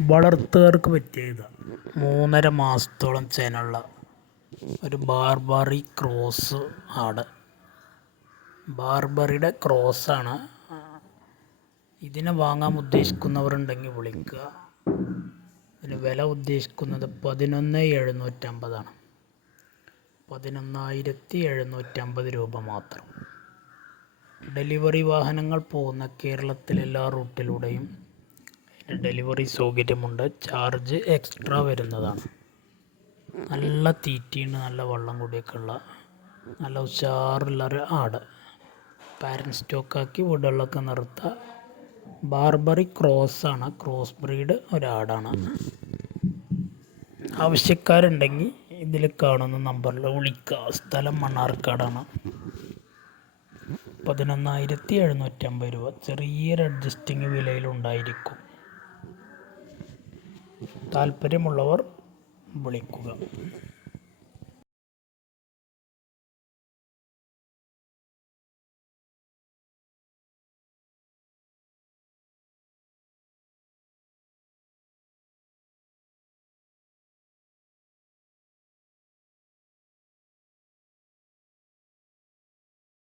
വളർത്തുകാർക്ക് പറ്റിയ ഇതാണ്. 3.5 മാസത്തോളം ചെനുള്ള ഒരു ബാർബറി ക്രോസ് ആട്. ബാർബറിയുടെ ക്രോസാണ്. ഇതിനെ വാങ്ങാൻ ഉദ്ദേശിക്കുന്നവരുണ്ടെങ്കിൽ വിളിക്കുക. ഇതിന് വില ഉദ്ദേശിക്കുന്നത് 11,750 11,750 രൂപ മാത്രം. ഡെലിവറി വാഹനങ്ങൾ പോകുന്ന കേരളത്തിലെ എല്ലാ റൂട്ടിലൂടെയും ഡെലിവറി സൗകര്യമുണ്ട്. ചാർജ് എക്സ്ട്രാ വരുന്നതാണ്. നല്ല തീറ്റയുണ്ട്, നല്ല വെള്ളം കൂടിയൊക്കെ ഉള്ള നല്ല ഉഷാറുള്ളൊരു ആട്. പാരൻറ് സ്റ്റോക്കാക്കി വീടുകളിലൊക്കെ നിർത്തുക. ബാർബറി ക്രോസാണ്, ക്രോസ് ബ്രീഡ് ഒരാടാണ്. ആവശ്യക്കാരുണ്ടെങ്കിൽ ഇതിൽ കാണുന്ന നമ്പറിൽ വിളിക്കുക. സ്ഥലം മണ്ണാർക്കാടാണ്. 11,750 രൂപ ചെറിയൊരു അഡ്ജസ്റ്റിങ് വിലയിലുണ്ടായിരിക്കും. താല്പര്യമുള്ളവർ വിളിക്കുക.